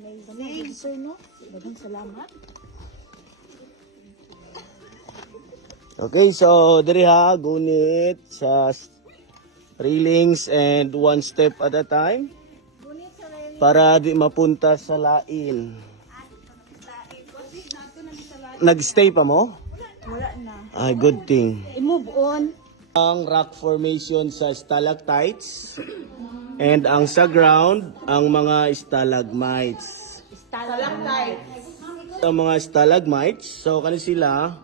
Amazing. Sir, no? Daghang salamat. Okay, so diri ha, gunit sa railings and one step at a time para di mapunta sa lain. Nag-stay pa mo? Wala na. Ay, good thing. I-move on. Ang rock formation sa stalactites and ang sa ground, ang mga stalagmites. Stalactites. Ang mga stalagmites, so kani sila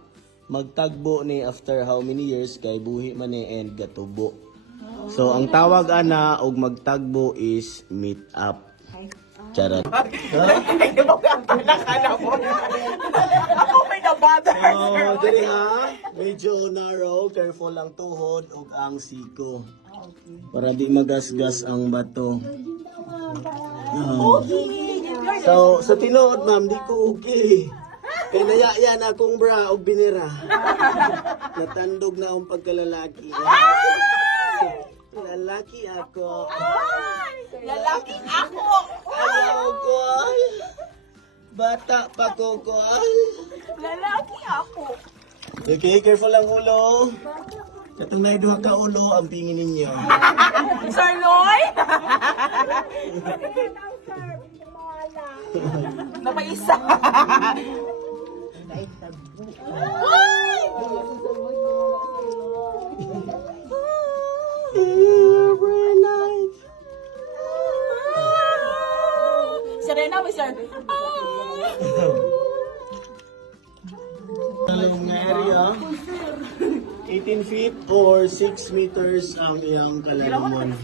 magtagbo ni after how many years kay buhi man ni and gatubo. So ang tawag ana og magtagbo is meet up. Charot. Ako may nabata. So diri ha, medyo narrow, careful ang tuhod ug ang siko. Para di magasgas ang bato. So sa tinuod ma'am, di ko okay. Kaya nayaya na akong bra o binira. Natandog na akong pagkalalaki. Lalaki ako. Lalaki ako. Ayaw ko. Bata pa ko ko. Lalaki ako. Okay, careful ang ulo. Katong na duha ka ulo, ang pingin ninyo. Sir Noy? Napaisa. Every night. Serena, may sir. Ang area, 18 feet or 6 meters ang iyang kalalaman.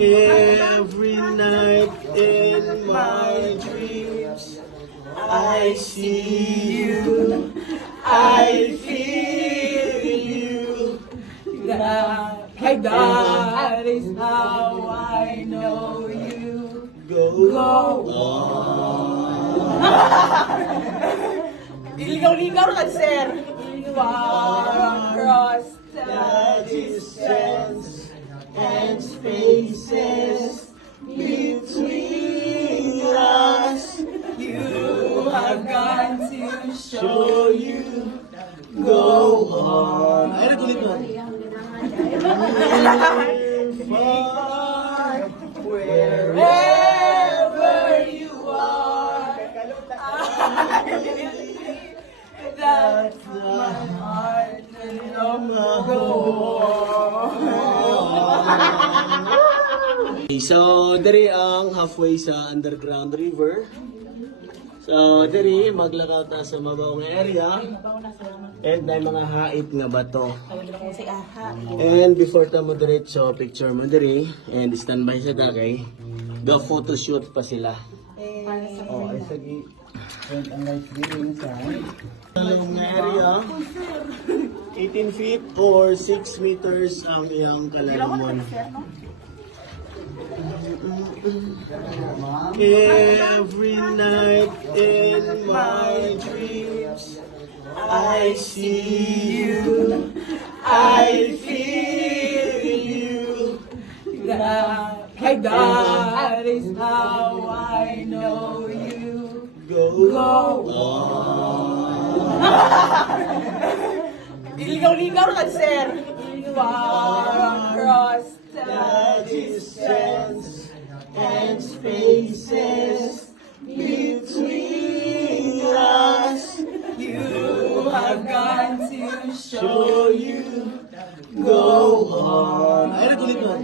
Every night in my dreams, I see you, I feel you. That is how I know you. Go Iligaw-ligaw ka, sir. Far across the distance and spaces between us. you have gone to Show you, go on. Ay, nagulit mo. Far, wherever you are. That's my heart and Okay, so diri ang halfway sa underground river. So diri maglakaw ta sa mabaw nga area and may mga hait nga bato. And before ta mo diretso, picture mo diri and standby sa dagay. Go photo shoot pa sila. Oh, ay sige. And ang light viewing sa ang area, 18 feet or 6 meters ang iyang kalalaman. Every night in my dreams, I see you, I feel you. That is how I know you. Go Iligaw-ligaw ka, sir. Far across the distance and spaces between us. you have gone to Show you, go on. Ay, nagulit mo.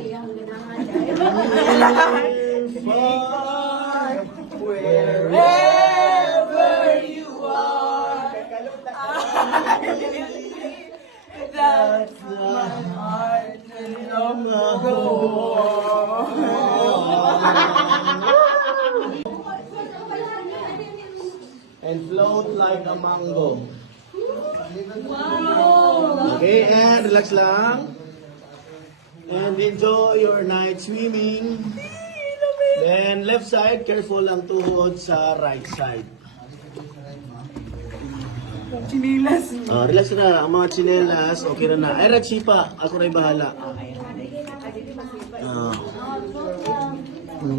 Far, wherever you are. That's my heart and and float like a mango. Okay, and relax lang. And enjoy your night swimming. Then left side, careful ang tuhod sa right side. Chinilas. Relax na, ang mga chinelas, okay na na. Ay, Rachipa, ako na'y bahala. Memories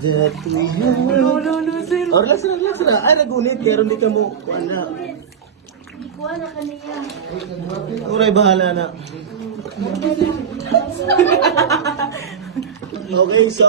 that we have. No, sir. Oh, relax na, relax na. Ay, nagunit. Kaya hindi ka mo. Kuha na. Kuha na kaniya. Uray, bahala na. Okay, so